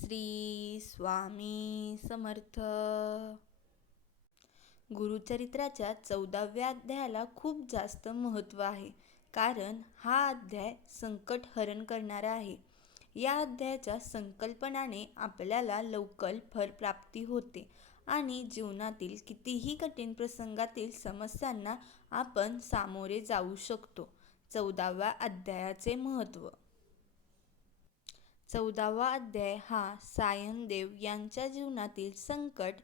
श्री स्वामी समर्थ. गुरुचरित्राच्या चौदाव्या अध्यायाला खूप जास्त महत्त्व आहे. कारण हा अध्याय संकट हरण करणारा आहे. या अध्यायाच्या संकल्पनाने आपल्याला लवकर फलप्राप्ती होते आणि जीवनातील कितीही कठीण प्रसंगातील समस्यांना आपण सामोरे जाऊ शकतो. चौदाव्या अध्यायाचे महत्त्व चौदावा अध्याय हा सायनदेव यांच्या जीवनातील संकट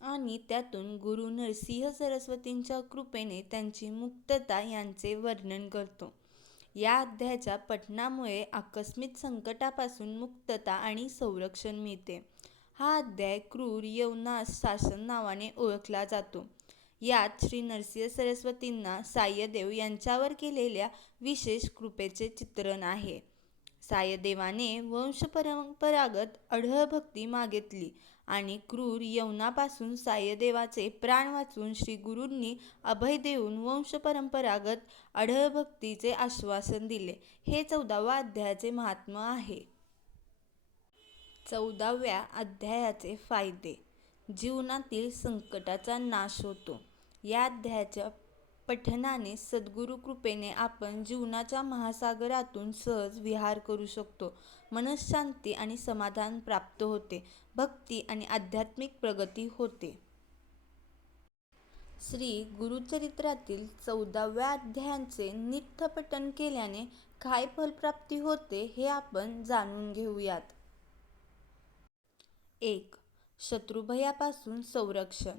आणि त्यातून गुरु नरसिंह सरस्वतींच्या कृपेने त्यांची मुक्तता यांचे वर्णन करतो. या अध्यायाच्या पठणामुळे आकस्मिक संकटापासून मुक्तता आणि संरक्षण मिळते. हा अध्याय क्रूर यवनास शासन नावाने ओळखला जातो. यात श्री नरसिंह सरस्वतींना सायदेव यांच्यावर केलेल्या विशेष कृपेचे चित्रण आहे. सायदेवाने वंशपरंपरागत अढळ भक्ती मागितली आणि क्रूर यवनापासून सायदेवाचे प्राण वाचून श्री गुरूंनी अभय देऊन वंशपरंपरागत अढळ भक्तीचे आश्वासन दिले. हे चौदाव्या अध्यायाचे महात्म आहे. चौदाव्या अध्यायाचे फायदे. जीवनातील संकटाचा नाश होतो. या अध्यायाच्या पठनाने सद्गुरु कृपेने आपण जीवनाच्या महासागरातून सहज विहार करू शकतो. मनशांती आणि समाधान प्राप्त होते. भक्ती आणि आध्यात्मिक प्रगती होते. श्री गुरुचरित्रातील चौदाव्या अध्यायांचे नित्य पठन केल्याने काय फलप्राप्ती होते हे आपण जाणून घेऊयात. एक शत्रुभयापासून संरक्षण.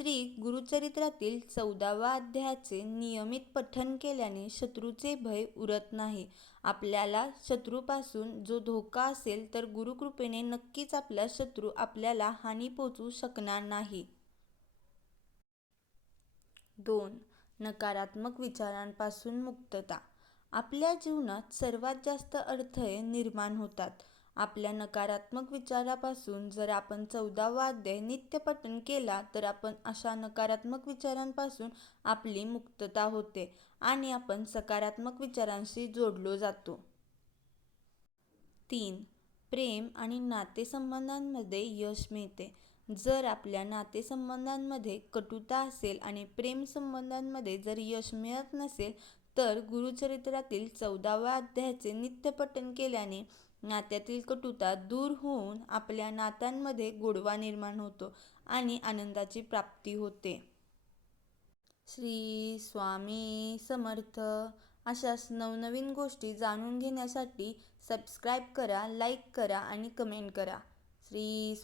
श्री गुरुचरित्रातील चौदाव्या अध्यायाचे नियमित पठण केल्याने शत्रूचे भय उरत नाही. आपल्याला शत्रूपासून जो धोका असेल तर गुरुकृपेने नक्कीच आपला शत्रू आपल्याला हानी पोचू शकणार नाही. दोन. नकारात्मक विचारांपासून मुक्तता. आपल्या जीवनात सर्वात जास्त अडथळे निर्माण होतात. आपल्या नकारात्मक विचारापासून जर आपण चौदावा अध्याय नित्यपठन केला तर आपण अशा नकारात्मक विचारांपासून आपली मुक्तता होते आणि आपण सकारात्मक विचारांशी जोडलो जातो. तीन प्रेम आणि नातेसंबंधांमध्ये यश मिळते. जर आपल्या नातेसंबंधांमध्ये कटुता असेल आणि प्रेमसंबंधांमध्ये जर यश मिळत नसेल तर गुरुचरित्रातील चौदाव्या अध्यायाचे नित्यपठन केल्याने नात्यातील कटुता दूर होऊन आपल्या नात्यांमध्ये गोडवा निर्माण होतो आणि आनंदाची प्राप्ती होते. श्री स्वामी समर्थ. अशाच नवनवीन गोष्टी जाणून घेण्यासाठी सबस्क्राईब करा लाईक करा आणि कमेंट करा. श्री